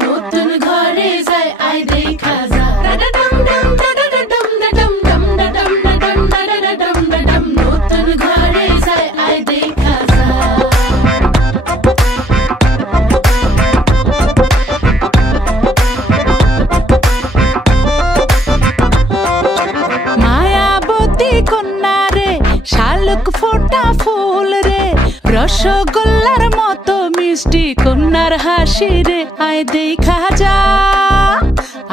নতুন ঘরে যায় আয় দেখা যা নতুন ঘরে যায় আয় দেখা যা মায়াবতী কন্যা রে শালুক ফোটা ফুল রে রসগোল্লার মতো মিষ্টি কন্যার হাসি রে আয় দেখা যা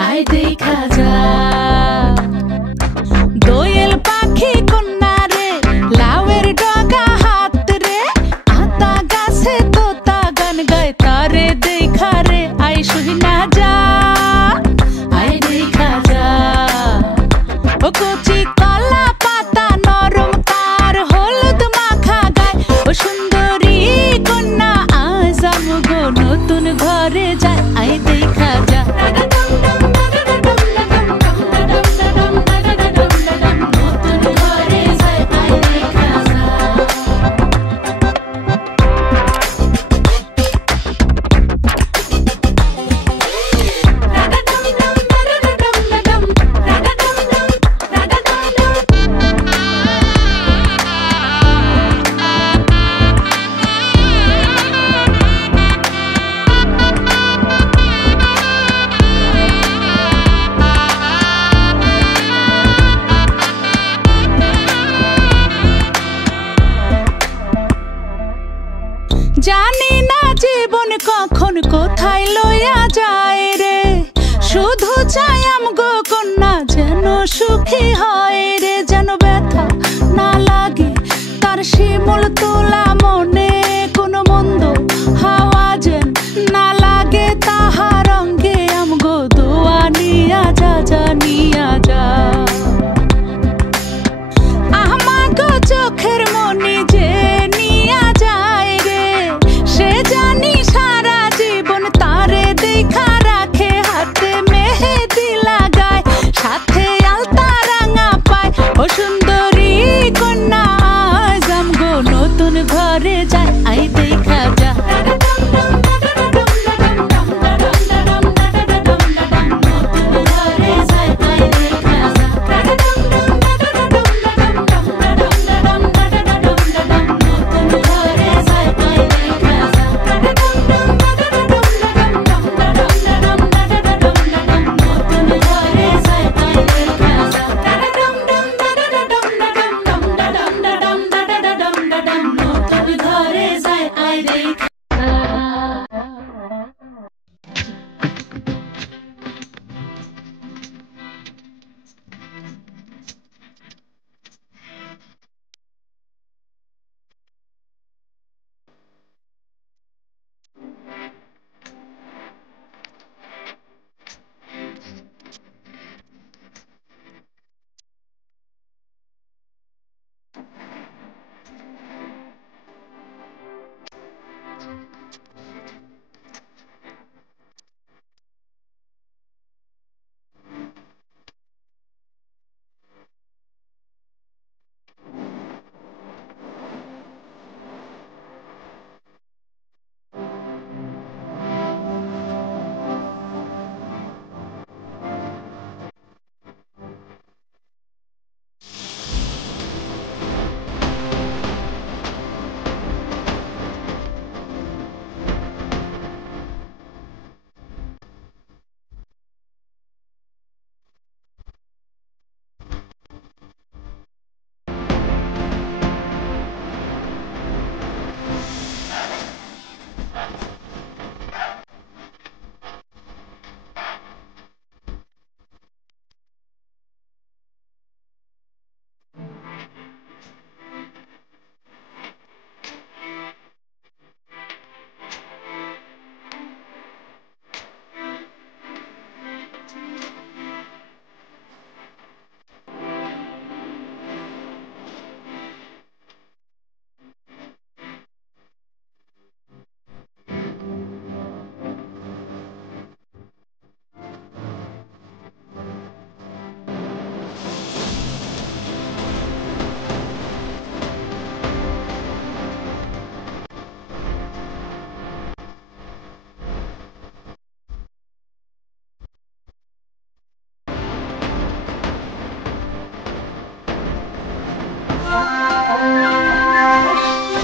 আয় দেখা যা দোয়েল পাখি কন্যা রে লাউয়ের ডগা হাত রে আতা গাছে তোতা গান গায় তারে দেখা রে আয় শুনা যা আয় দেখা যা ও কচি কলা পাতা নরম তার হলুদ মাখা গায় ও সুন্দরী কন্যা আজ আমগো নতুন ঘরে যায় আয় দেখা যা নতুন ঘরে যায় আয় দেখা যা জানি না জীবন কখন কোথায় লইয়া যায় রে শুধু চাই আমগো কন্যা যেন সুখী হয় রে যেন ব্যথা না লাগে তার শিমুল তোলা